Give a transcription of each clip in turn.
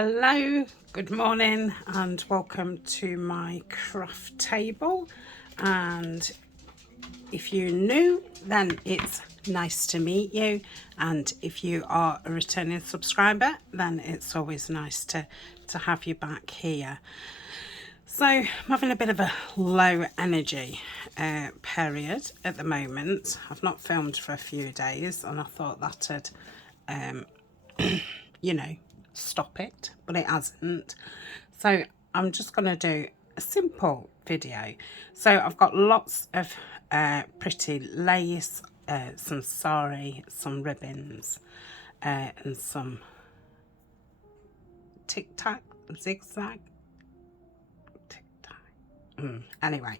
Hello, good morning and welcome to my craft table. And if you're new, then it's nice to meet you, and if you are a returning subscriber, then it's always nice to have you back here. So I'm having a bit of a low energy period at the moment. I've not filmed for a few days and I thought that'd you know, stop it, but it hasn't. So I'm just going to do a simple video. So I've got lots of pretty lace, some sari, some ribbons, and some tic-tac, zigzag, tic-tac. Anyway,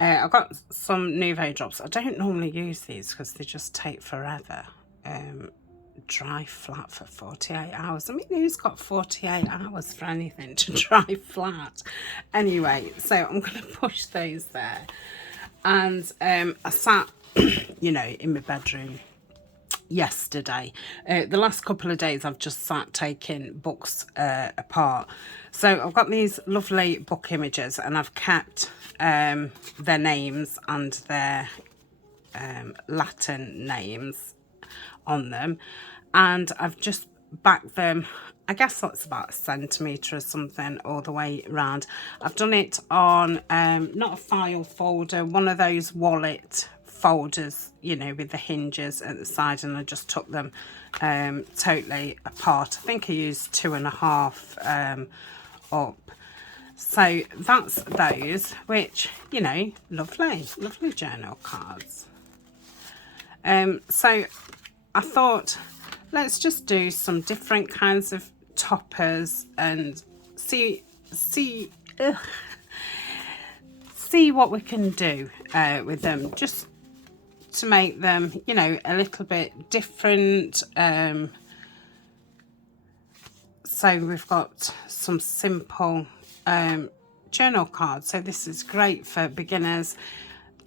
I've got some Nouveau drops. I don't normally use these because they just take forever. Dry flat for 48 hours. I mean, who's got 48 hours for anything to dry flat? Anyway, so I'm going to push those there. And I sat, you know, in my bedroom yesterday. The last couple of days I've just sat taking books apart. So I've got these lovely book images and I've kept their names and their Latin names on them, and I've just backed them, I guess that's about 1 centimetre or something all the way around. I've done it on not a file folder, one of those wallet folders, you know, with the hinges at the side, and I just took them totally apart. I think I used 2.5 up. So that's those, which, you know, lovely journal cards. So I thought, let's just do some different kinds of toppers and see what we can do with them, just to make them, you know, a little bit different. So we've got some simple journal cards. So this is great for beginners.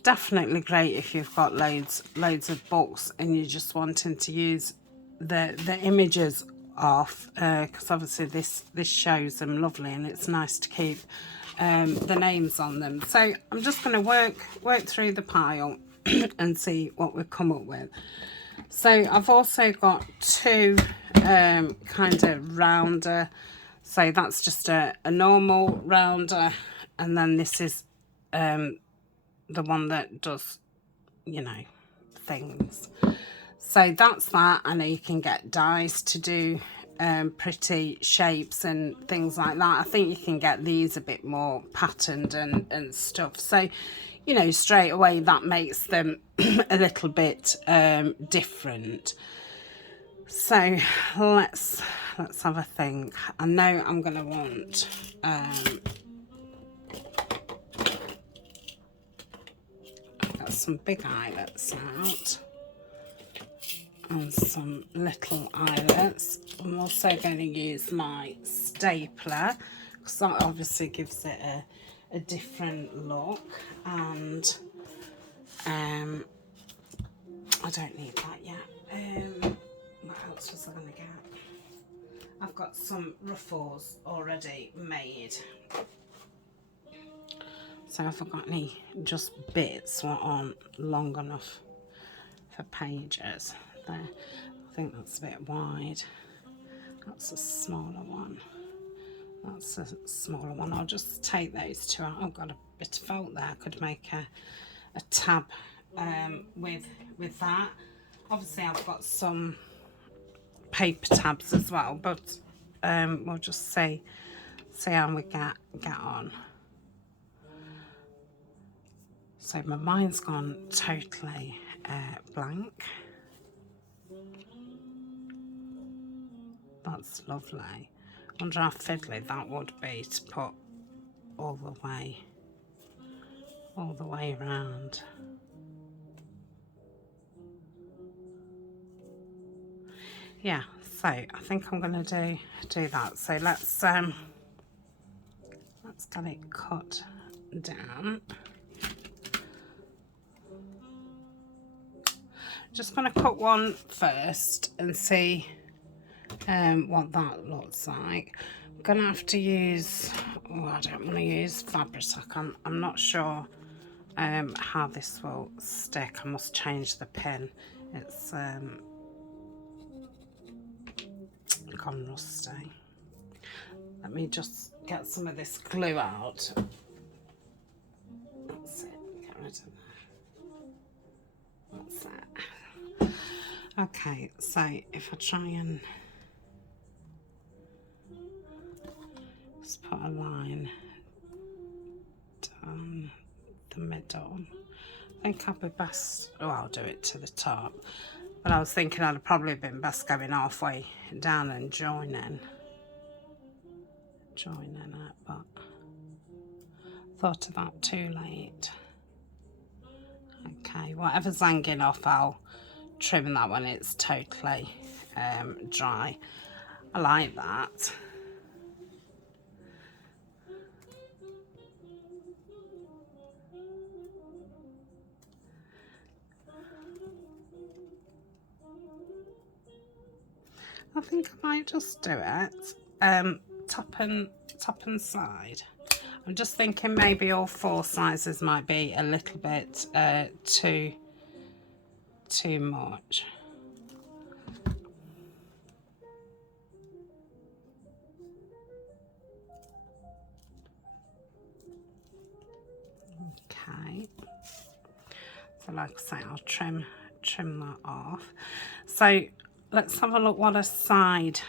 Definitely great if you've got loads of books and you're just wanting to use the images off, because obviously this shows them lovely and it's nice to keep the names on them. So I'm just going to work through the pile and see what we come up with. So I've also got two kind of rounder. So that's just a normal rounder, and then this is the one that does, you know, things. So that's that. I know you can get dies to do pretty shapes and things like that. I think you can get these a bit more patterned and stuff. So, you know, straight away that makes them a little bit different. So let's have a think. I know I'm going to want some big eyelets out and some little eyelets. I'm also going to use my stapler because that obviously gives it a different look, and I don't need that yet. What else was I going to get? I've got some ruffles already made. So if I've got any just bits that aren't long enough for pages there, I think that's a bit wide. That's a smaller one. That's a smaller one. I'll just take those two out. I've got a bit of felt there. I could make a tab with that. Obviously I've got some paper tabs as well, but we'll just see how we get on. So my mind's gone totally blank. That's lovely. I wonder how fiddly that would be to put all the way around. Yeah, so I think I'm going to do that. So let's get it cut down. Just going to cut one first and see what that looks like. Gonna have to use, oh, I don't want to use fabric. I'm not sure how this will stick. I must change the pin. It's gone rusty. Let me just get some of this glue out. That's it. Get rid of that. That's it. Okay, so if I try and just put a line down the middle, I think I'll be best, oh, I'll do it to the top. But I was thinking I'd have probably been best going halfway down and joining it, but thought of that too late. Okay, whatever's hanging off, I'll trim that when it's totally dry. I like that. I think I might just do it top and side. I'm just thinking maybe all 4 sizes might be a little bit too much. Okay, so like I say, I'll trim that off. So let's have a look what a side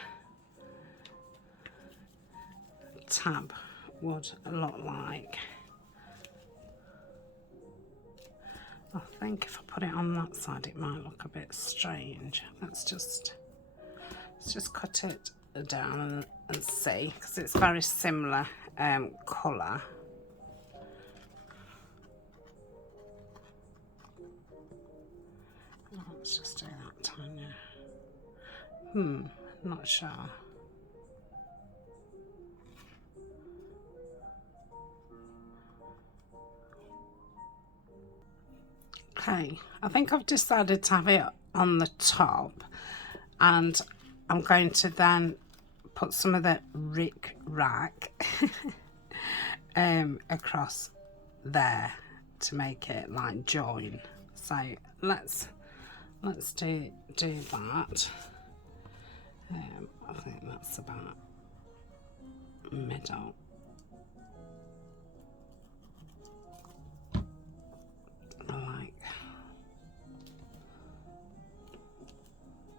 tab would look like. I think if I put it on that side it might look a bit strange. Let's just cut it down and see, because it's very similar colour. Let's just do that, Tania. Not sure. Okay, I think I've decided to have it on the top, and I'm going to then put some of the rick rack across there to make it like join. So let's do that. I think that's about middle. Like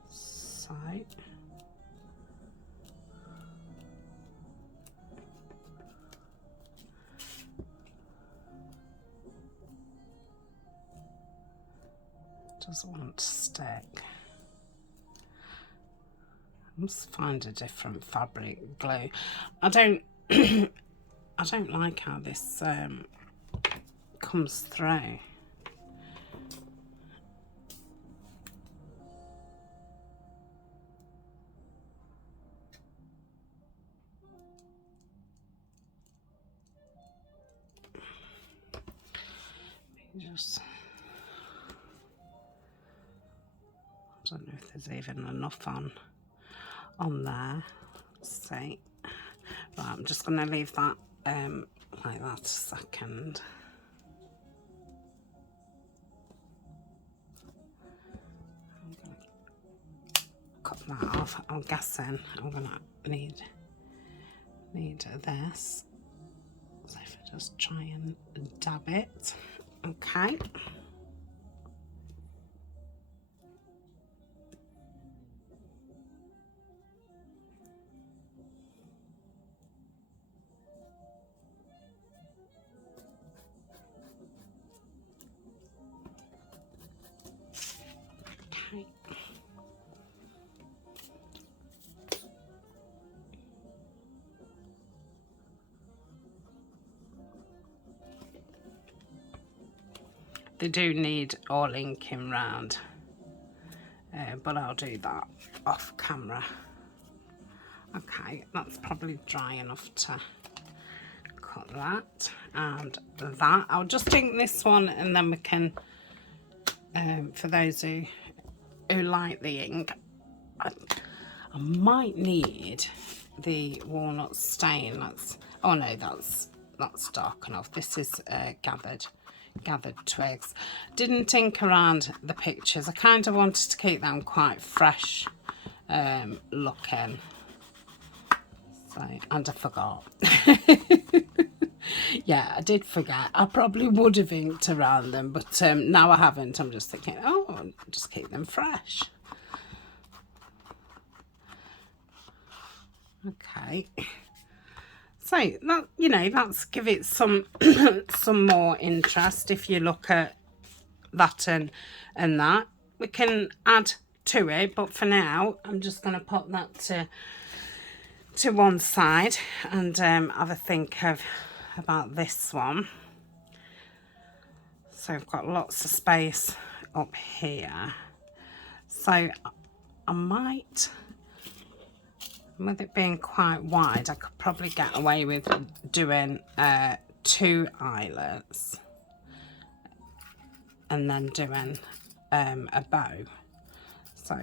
so. Doesn't want to stick. I must find a different fabric glue. I don't I don't like how this comes through. Just, I don't know if there's even enough on there. Let's see. Right, I'm just going to leave that like that a second. I'm going to cut that off. I'm guessing I'm going to need this. So if I just try and dab it. Okay. Okay. They do need all inking round, but I'll do that off camera. Okay, that's probably dry enough to cut that and that. I'll just ink this one and then we can, for those who like the ink, I might need the walnut stain. That's, oh no, that's dark enough. This is gathered twigs. Didn't ink around the pictures. I kind of wanted to keep them quite fresh looking. So, and I forgot. Yeah, I did forget. I probably would have inked around them, but now I haven't. I'm just thinking, oh, I'll just keep them fresh. Okay. So that, you know, that's give it some some more interest. If you look at that and that, we can add to it, but for now I'm just going to pop that to one side and have a think about this one. So I've got lots of space up here, so I might, with it being quite wide, I could probably get away with doing 2 eyelets and then doing a bow. So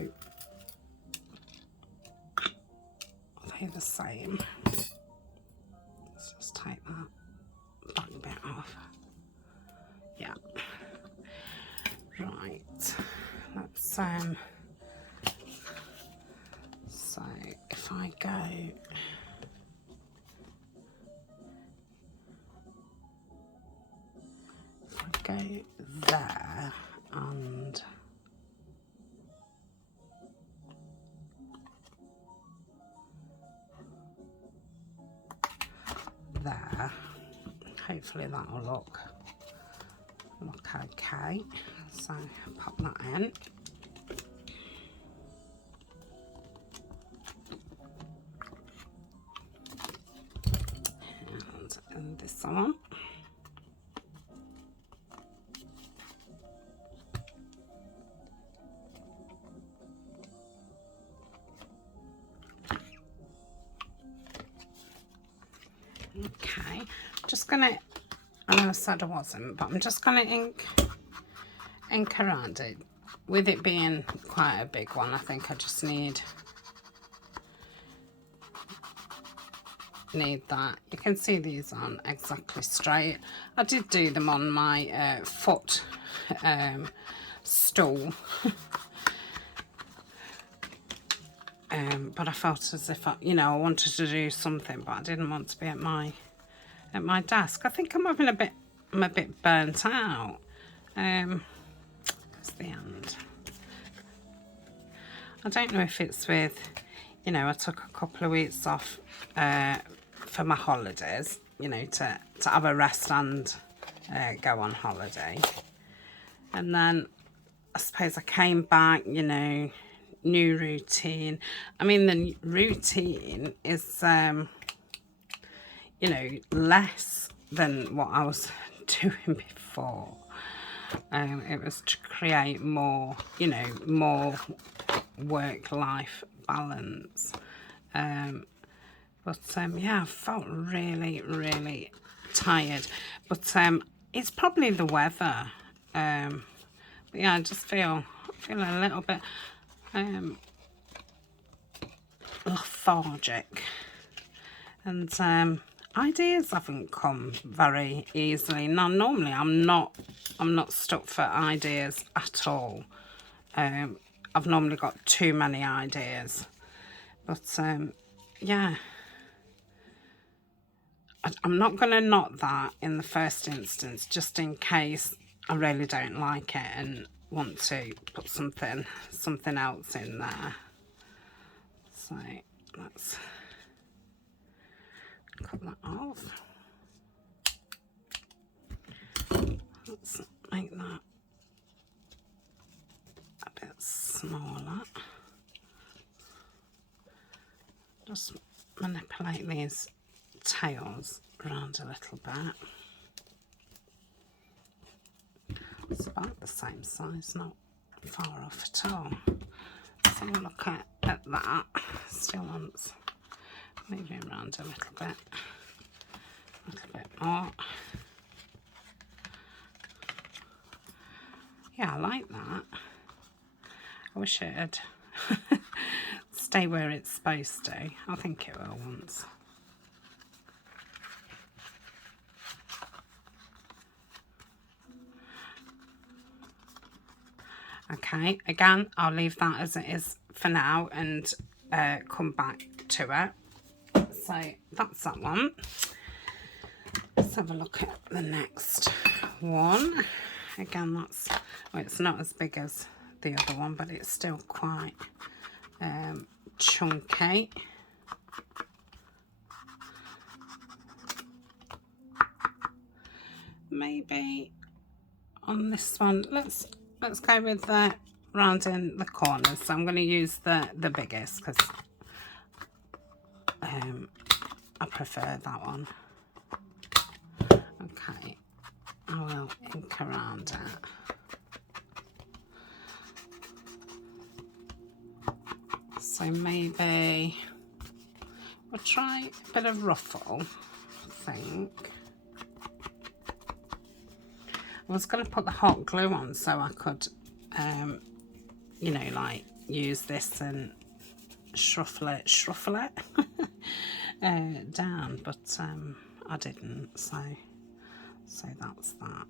they're the same. Let's just take that back bit off. Yeah. Right. Let's so if I go there and there, hopefully that'll look okay. So pop that in. And this one. Okay, just gonna, I know I said I wasn't, but I'm just gonna ink around it. With it being quite a big one, I think I just need that. You can see these aren't exactly straight. I did do them on my foot stool. But I felt as if I wanted to do something, but I didn't want to be at my desk. I think I'm a bit burnt out. That's the end. I don't know if it's with, I took a couple of weeks off for my holidays, to have a rest and go on holiday. And then I suppose I came back, new routine. I mean, the routine is, less than what I was doing before. It was to create more, more work-life balance. But yeah, I felt really, really tired. But it's probably the weather. But yeah, I just feel a little bit lethargic, and ideas haven't come very easily. Now, normally I'm not stuck for ideas at all. I've normally got too many ideas, but yeah, I'm not going to knot that in the first instance, just in case I really don't like it and want to put something else in there. So let's cut that off. Let's make that a bit smaller. Just manipulate these tails around a little bit. It's about the same size, not far off at all. So we'll look at that. Still wants moving around a little bit more. Yeah, I like that. I wish it had stay where it's supposed to. I think it will once. Okay, again, I'll leave that as it is for now and come back to it. So that's that one. Let's have a look at the next one. Again, that's, well, it's not as big as the other one, but it's still quite chunky. Maybe on this one, let's go with the rounding the corners. So I'm going to use the biggest because I prefer that one. Okay, I will ink around it. So maybe we'll try a bit of ruffle, I think. I was going to put the hot glue on so I could, you know, like use this and shuffle it down, but I didn't, so that's that.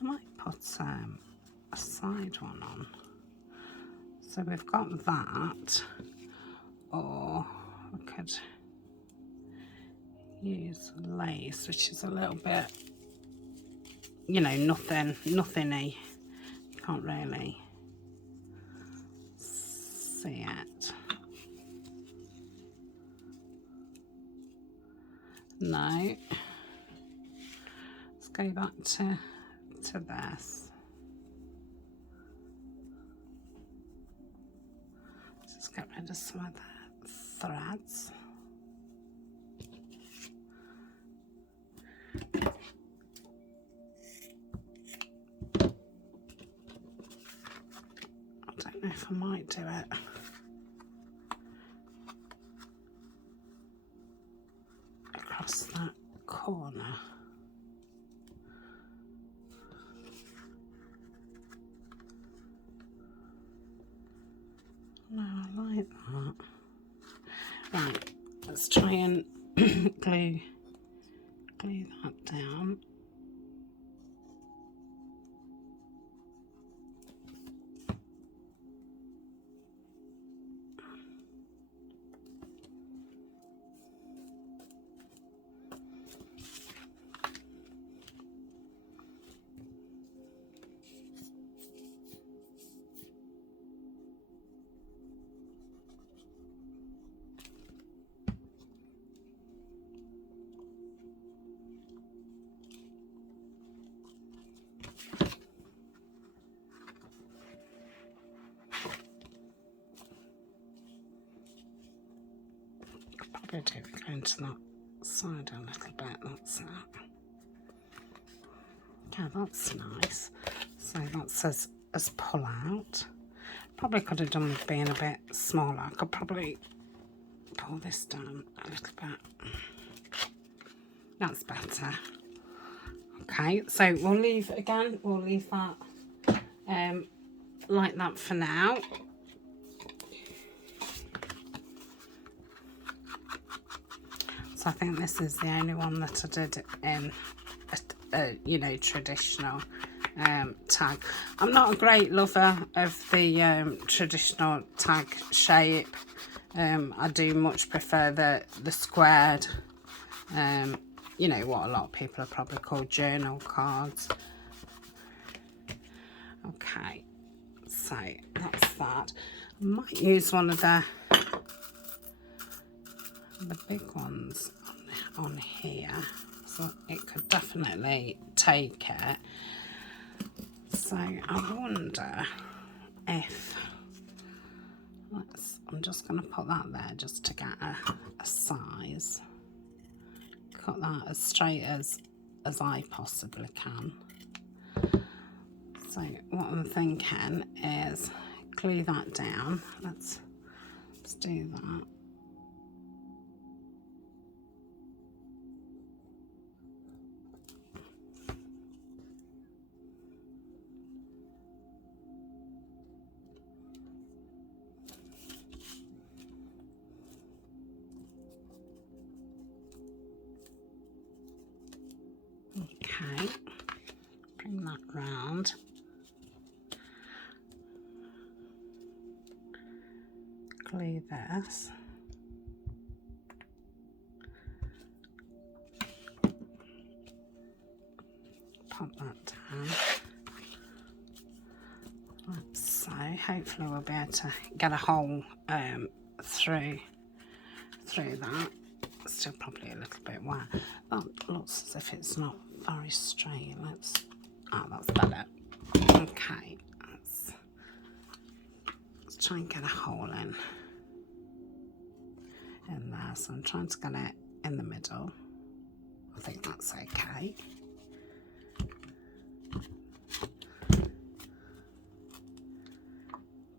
I might put a side one on. So we've got that, or we could use lace, which is a little bit, you know, nothingy. You can't really see it. No. Let's go back to this. Let's just get rid of some of the threads. I don't know if I might do it. Across that corner. No, I like that. Right, let's try and glue that down. Probably do go into that side a little bit. That's that. Yeah, that's nice. So that says as pull out. Probably could have done with being a bit smaller. I could probably pull this down a little bit. That's better. Okay, so we'll leave that like that for now. So I think this is the only one that I did in you know, traditional tag. I'm not a great lover of the traditional tag shape. I do much prefer the squared, you know, what a lot of people are probably called journal cards. Okay, so that's that. I might use one of the big ones on here, so it could definitely take it. So I wonder if I'm just going to put that there just to get a size. Cut that as straight as I possibly can. So what I'm thinking is glue that down. Let's do that. Okay, bring that round. Glue this. Pop that down. Like so. Hopefully we'll be able to get a hole through that. Still probably a little bit wet. That looks as if it's not very straight. That's better. Okay, let's try and get a hole in there. So I'm trying to get it in the middle. I think that's okay.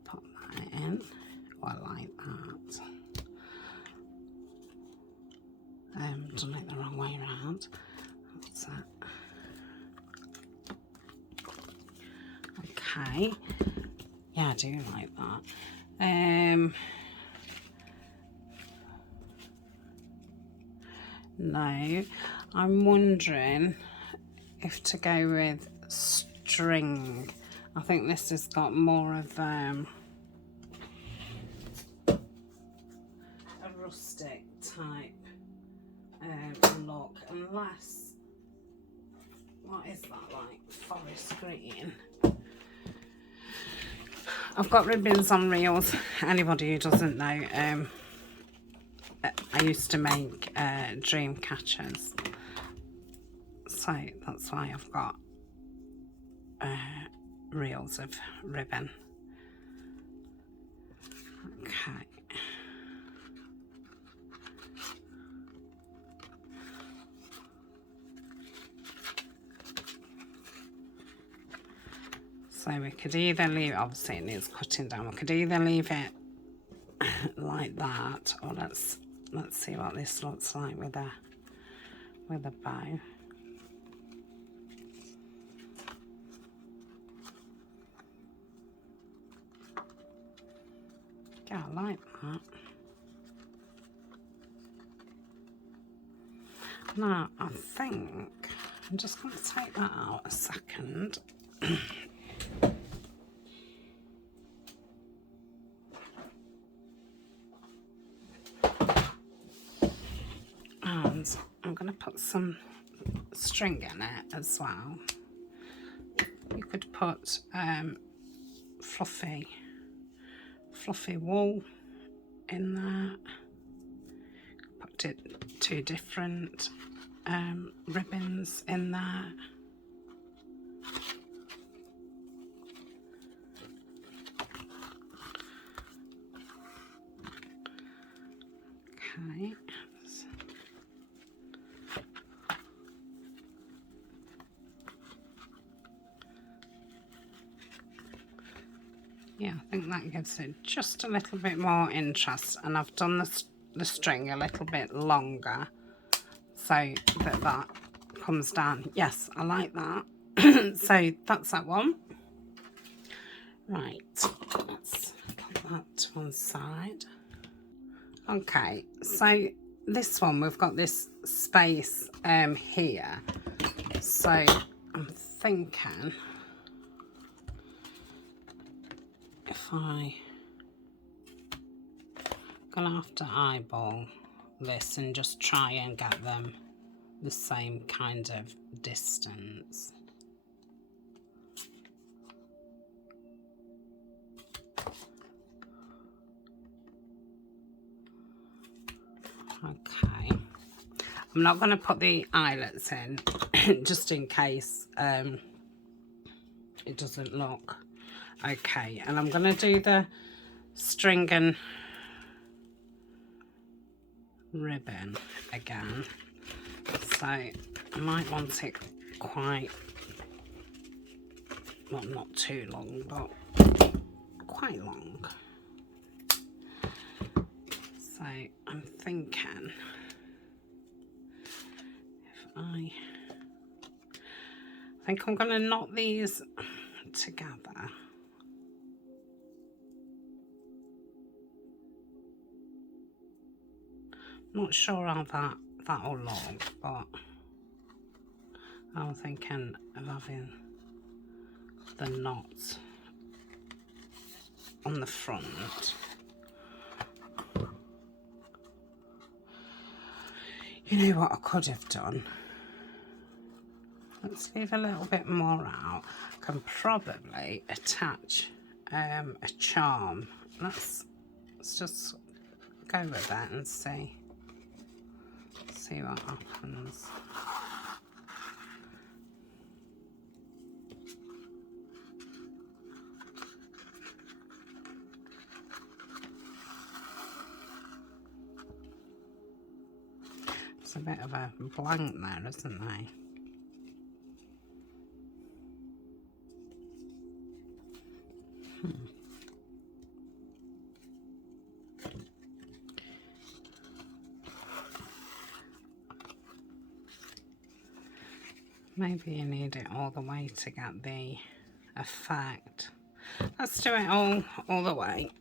Pop that in. Oh, I like that. Done it the wrong way around. That's it. Okay. Yeah, I do like that. No, I'm wondering if to go with string. I think this has got more of a rustic type look, unless, what is that, like forest green? I've got ribbons on reels. Anybody who doesn't know, I used to make dream catchers, so that's why I've got reels of ribbon. Okay. So we could either leave, obviously it needs cutting down, we could either leave it like that, or let's see what this looks like with a bow. Yeah, I like that. Now I think I'm just going to take that out a second. And I'm going to put some string in it as well. You could put fluffy wool in there. Put two different ribbons in there. Okay. Yeah, I think that gives it just a little bit more interest, and I've done the string a little bit longer so that comes down. Yes, I like that. So that's that one. Right, let's put that to one side. Okay, so this one, we've got this space here, so I'm thinking if I'm gonna have to eyeball this and just try and get them the same kind of distance. Okay, I'm not going to put the eyelets in just in case it doesn't look okay, and I'm going to do the string and ribbon again, so I might want it quite, well, not too long, but quite long. So I'm thinking if I think I'm going to knot these together. Not sure how that'll look, but I'm thinking of having the knot on the front. You know what I could have done? Let's leave a little bit more out. I can probably attach a charm. Let's just go with that and see what happens. It's a bit of a blank there, isn't there? Maybe you need it all the way to get the effect. Let's do it all the way.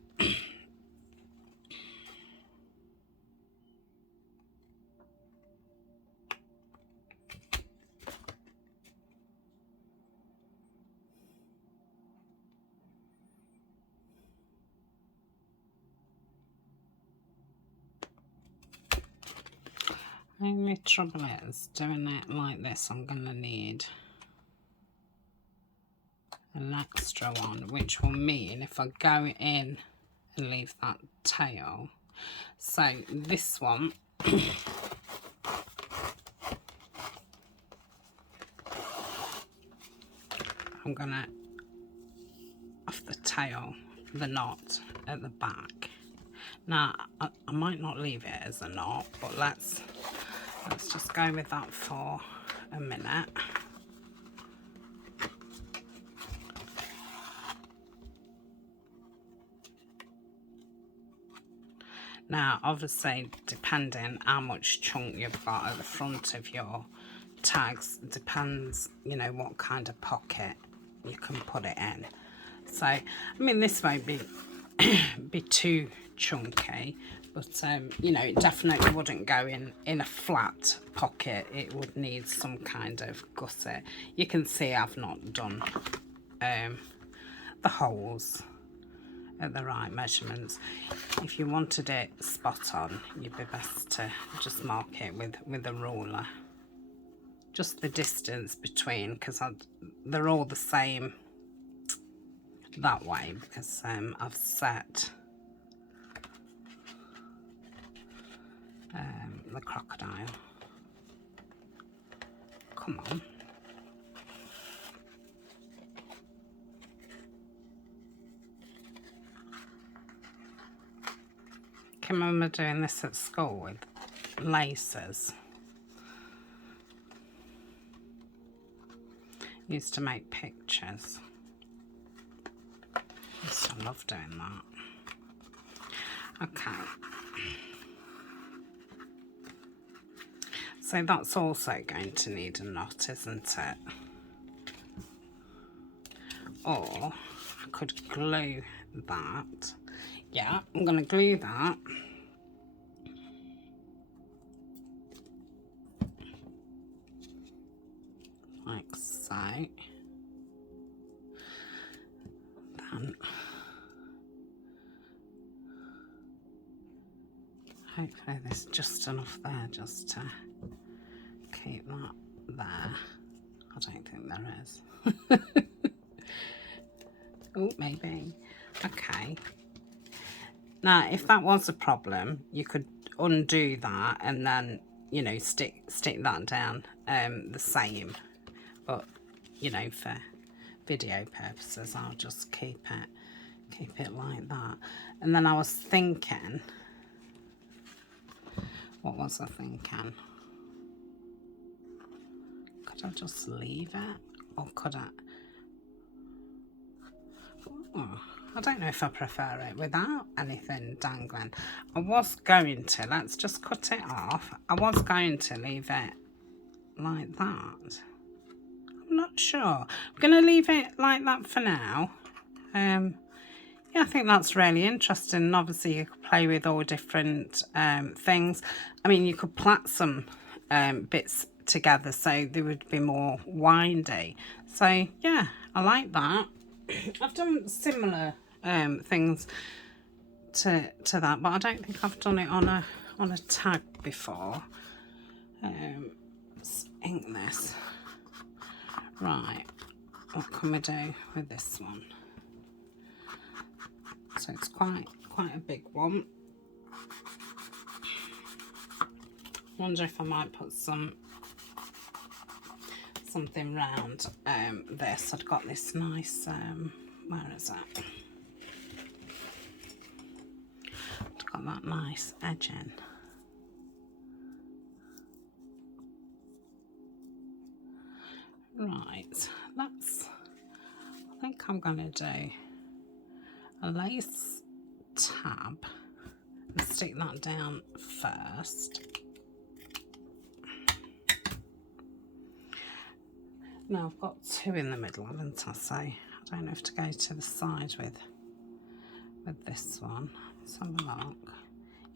Only trouble is, doing it like this, I'm going to need an extra one, which will mean if I go in and leave that tail. So this one, I'm going to, off the tail, the knot at the back. Now, I might not leave it as a knot, but let's just go with that for a minute. Now, obviously, depending how much chunk you've got at the front of your tags, depends, you know, what kind of pocket you can put it in. So, I mean, this won't be too chunky, but you know, it definitely wouldn't go in a flat pocket. It would need some kind of gusset. You can see I've not done the holes at the right measurements. If you wanted it spot on, you'd be best to just mark it with a ruler, just the distance between, because they're all the same that way, because I've set the crocodile. Come on. Can you remember doing this at school with laces? Used to make pictures. I love doing that. Okay. So that's also going to need a knot, isn't it? Or I could glue that. Yeah, I'm going to glue that. Like so. Then hopefully there's just enough there just to keep that there. I don't think there is. Oh, maybe. Okay. Now, if that was a problem, you could undo that and then, you know, stick that down the same. But, you know, for video purposes, I'll just keep it like that. And then I was thinking, what was I thinking? Could I just leave it, or could I? Oh, I don't know if I prefer it without anything dangling. I was going to, let's just cut it off. I was going to leave it like that. I'm not sure. I'm going to leave it like that for now. Yeah, I think that's really interesting. And obviously you could play with all different things. I mean, you could plait some bits together, so they would be more windy. So yeah, I like that. I've done similar things to that, but I don't think I've done it on a tag before. Let's ink this. Right, what can we do with this one? So it's quite a big one. Wonder if I might put something round this. I've got this nice where is it? I've got that nice edge in. Right, I think I'm gonna do a lace tab and stick that down first. Now I've got two in the middle, haven't I? So I don't have to go to the side with this one. Let's have a look.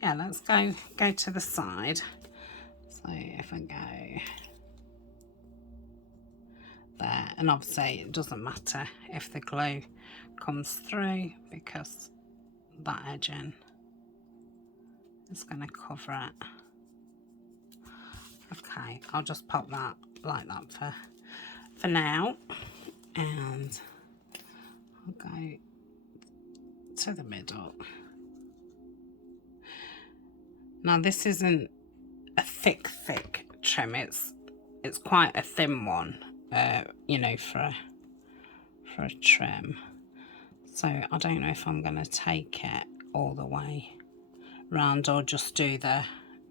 Yeah, let's go to the side. So if I go there, and obviously it doesn't matter if the glue comes through because that edging is going to cover it. Okay, I'll just pop that like that for now, and I'll go to the middle. Now this isn't a thick trim, it's quite a thin one, you know, for a trim. So I don't know if I'm going to take it all the way round or just do the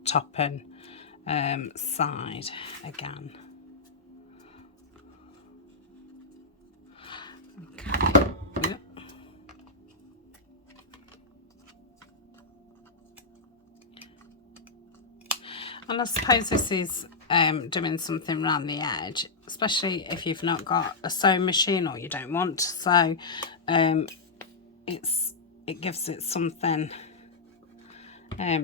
top and side again. Okay. Yep. And I suppose this is doing something around the edge, especially if you've not got a sewing machine or you don't want to sew. It gives it something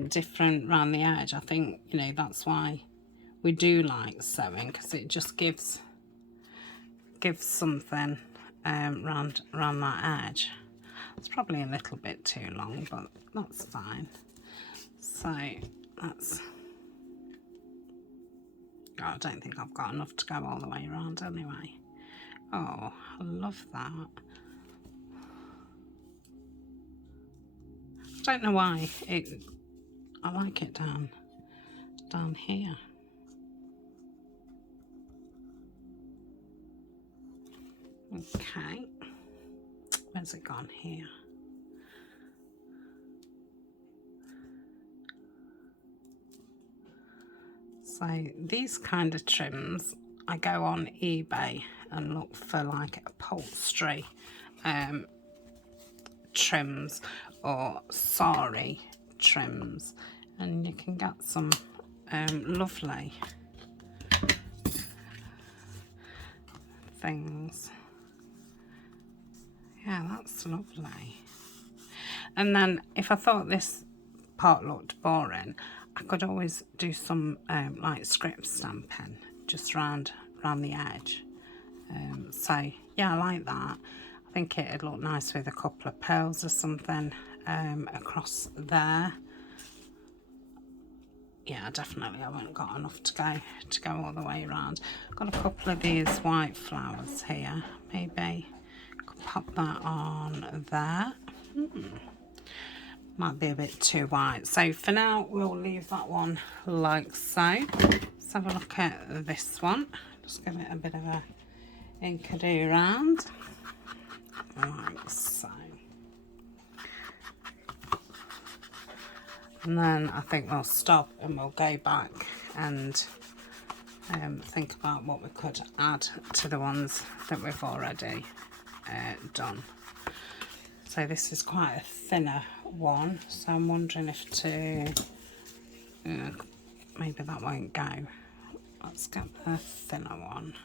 different around the edge. I think, you know, that's why we do like sewing, because it just gives something round that edge. It's probably a little bit too long, but that's fine. So that's, oh, I don't think I've got enough to go all the way around anyway. Oh, I love that. I don't know why I like it down here. Okay, where's it gone here? So these kind of trims, I go on eBay and look for like upholstery trims or sari trims, and you can get some lovely things. Yeah, that's lovely. And then if I thought this part looked boring, I could always do some like script stamping just round the edge. So yeah, I like that. I think it'd look nice with a couple of pearls or something across there. Yeah, definitely I haven't got enough to go all the way around. Got a couple of these white flowers here. Maybe could pop that on there. Might be a bit too white. So for now we'll leave that one like so. Let's have a look at this one. Just give it a bit of a inkadoo round. Like so. And then I think we'll stop and we'll go back and think about what we could add to the ones that we've already done. So this is quite a thinner one, so I'm wondering if to maybe that won't go. Let's get the thinner one.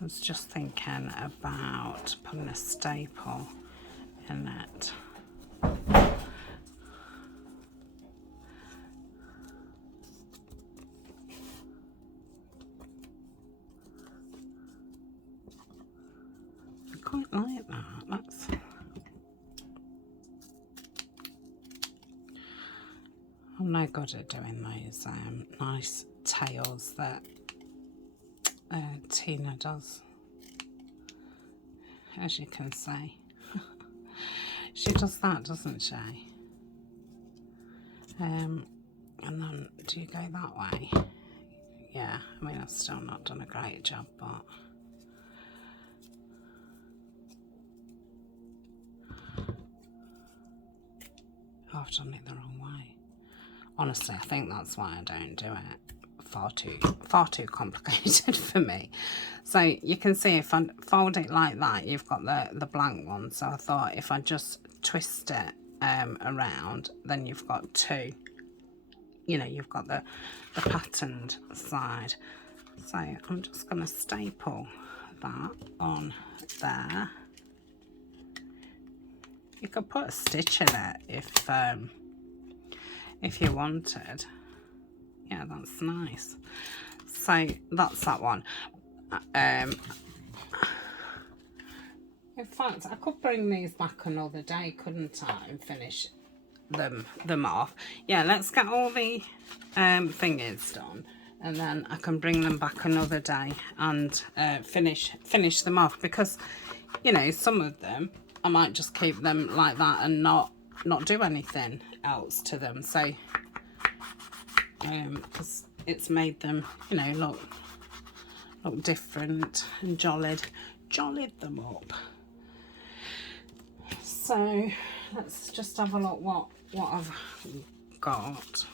I was just thinking about putting a staple in it. I'm no good at doing those nice tails that Tina does, as you can see. She does that, doesn't she? And then do you go that way? Yeah, I mean, I've still not done a great job, but I've done it the wrong way. Honestly, I think that's why I don't do it. Far too complicated for me. So you can see if I fold it like that, you've got the blank one. So I thought if I just twist it around, then you've got two. You know, you've got the patterned side. So I'm just going to staple that on there. You could put a stitch in it if you wanted. Yeah, that's nice. So that's that one. In fact, I could bring these back another day, couldn't I, and finish them off. Yeah, let's get all the thingies done, and then I can bring them back another day and finish them off, because, you know, some of them I might just keep them like that and not do anything else to them. So because it's made them, you know, look different and jollied them up. So let's just have a look what I've got.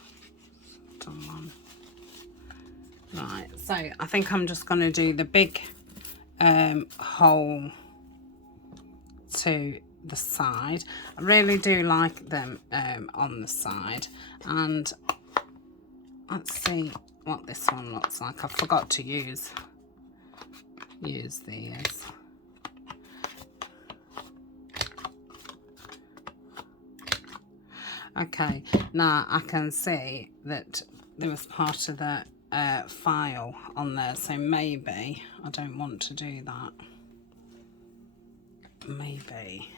Done one. Right, so I think I'm just going to do the big hole to the side. I really do like them on the side, and let's see what this one looks like. I forgot to use these. Okay, now I can see that there was part of the file on there, so maybe I don't want to do that. Maybe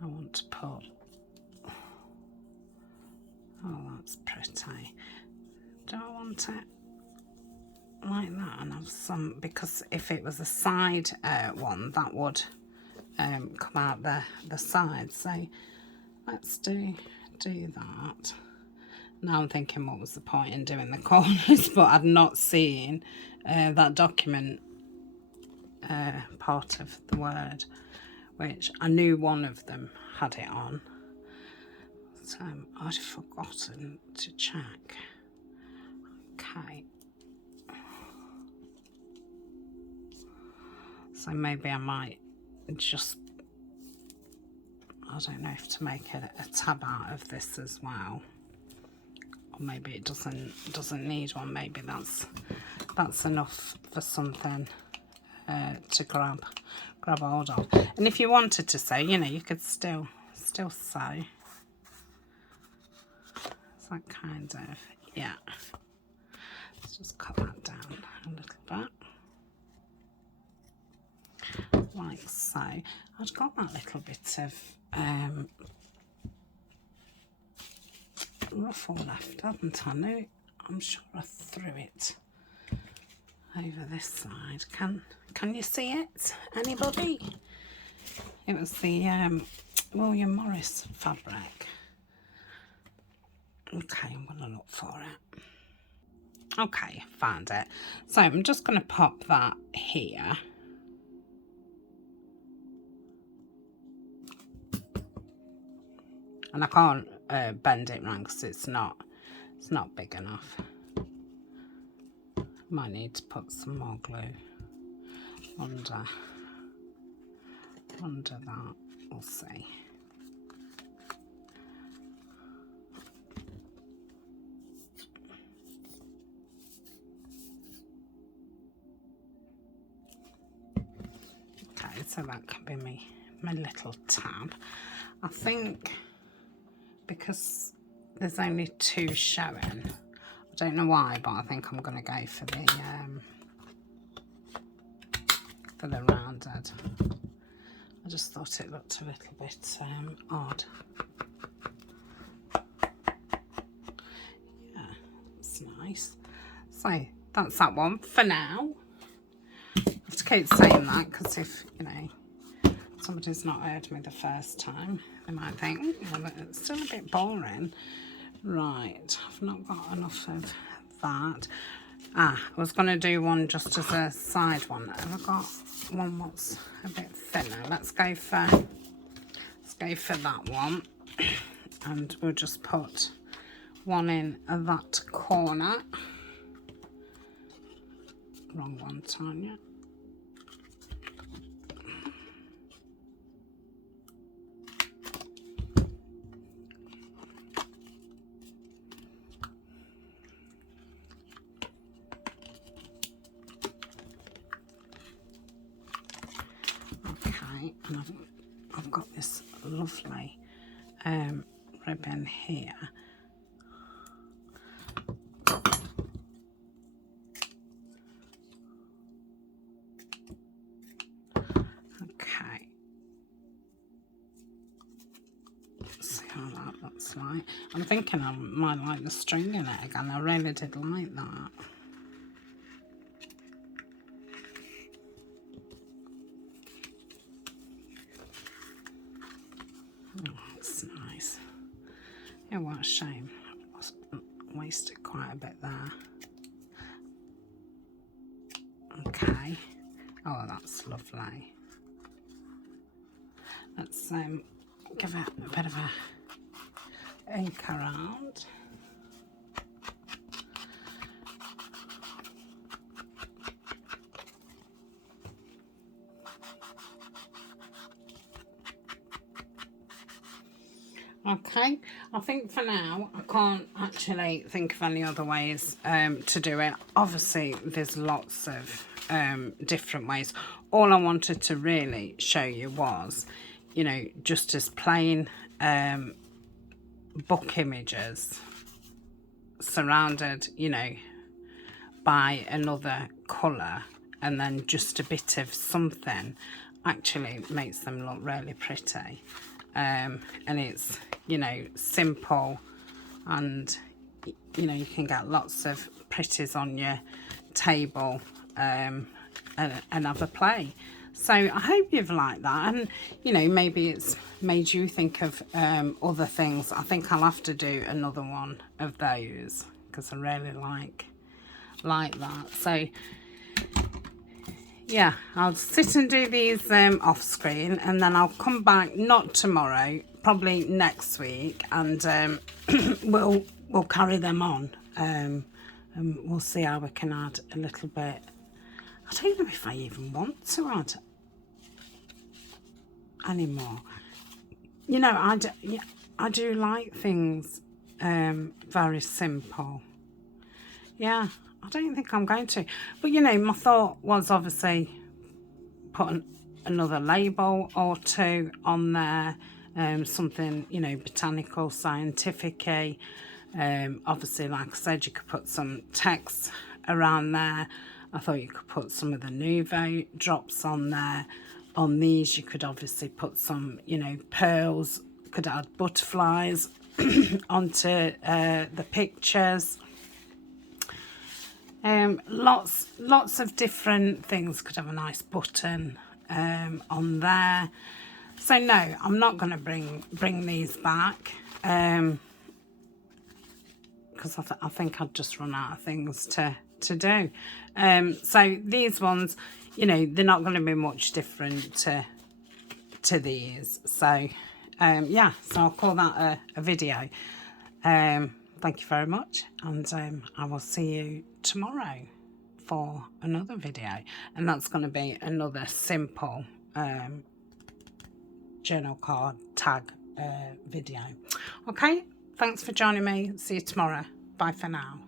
I want to put, oh, that's pretty. Do I want it like that and have some, because if it was a side one, that would come out the side. So let's do that. Now I'm thinking, what was the point in doing the corners? But I'd not seen that document part of the word, which I knew one of them had it on. So I'd forgotten to check. Okay. So maybe I might just, I don't know if to make a tab out of this as well. Or maybe it doesn't need one. Maybe that's enough for something to grab hold of. And if you wanted to sew, you know, you could still sew. It's that kind of, yeah. Let's just cut that down a little bit, like so. I've got that little bit of ruffle left, haven't I? No, I'm sure I threw it over this side. Can you see it? Anybody? It was the William Morris fabric. Okay, I'm gonna look for it. Okay, found it. So I'm just gonna pop that here. And I can't bend it round because it's not big enough. Might need to put some more glue under that. We'll see. Okay, so that can be my little tab. I think because there's only two showing, I don't know why, but I think I'm going to go for the for the rounded. I just thought it looked a little bit odd. Yeah, it's nice. So that's that one for now. I have to keep saying that because if, you know, somebody's not heard me the first time, they might think, oh, well, it's still a bit boring. Right, I've not got enough of that. I was going to do one just as a side one. Have I got one that's a bit thinner? Let's go for that one. And we'll just put one in that corner. Wrong one, Tania. Okay, and I've got this lovely ribbon here. Okay, see how that looks like. I'm thinking I might like the string in it again. I really did like that. Oh, that's nice. Yeah, what a shame. I wasted quite a bit there. Okay. Oh, that's lovely. Let's give it a bit of a ink around. Okay, I think for now I can't actually think of any other ways to do it. Obviously there's lots of different ways. All I wanted to really show you was, you know, just as plain book images surrounded, you know, by another colour, and then just a bit of something actually makes them look really pretty. And it's, you know, simple, and you know, you can get lots of pretties on your table and have a play. So I hope you've liked that, and you know, maybe it's made you think of other things. I think I'll have to do another one of those because I really like that. So yeah, I'll sit and do these off screen, and then I'll come back, not tomorrow, probably next week, and we'll carry them on, and we'll see how we can add a little bit. I don't know if I even want to add any more. You know, I do like things very simple. Yeah, I don't think I'm going to. But, you know, my thought was obviously put another label or two on there. Something, you know, botanical, scientific-y. Obviously, like I said, you could put some text around there. I thought you could put some of the Nouveau drops on there. On these, you could obviously put some, you know, pearls. Could add butterflies onto the pictures. Lots of different things. Could have a nice button on there. So no, I'm not going to bring these back because I think I'd just run out of things to do. So these ones, you know, they're not going to be much different to these. So yeah, so I'll call that a video. Thank you very much, and I will see you tomorrow for another video, and that's going to be another simple journal card tag video. Okay, thanks for joining me. See you tomorrow. Bye for now.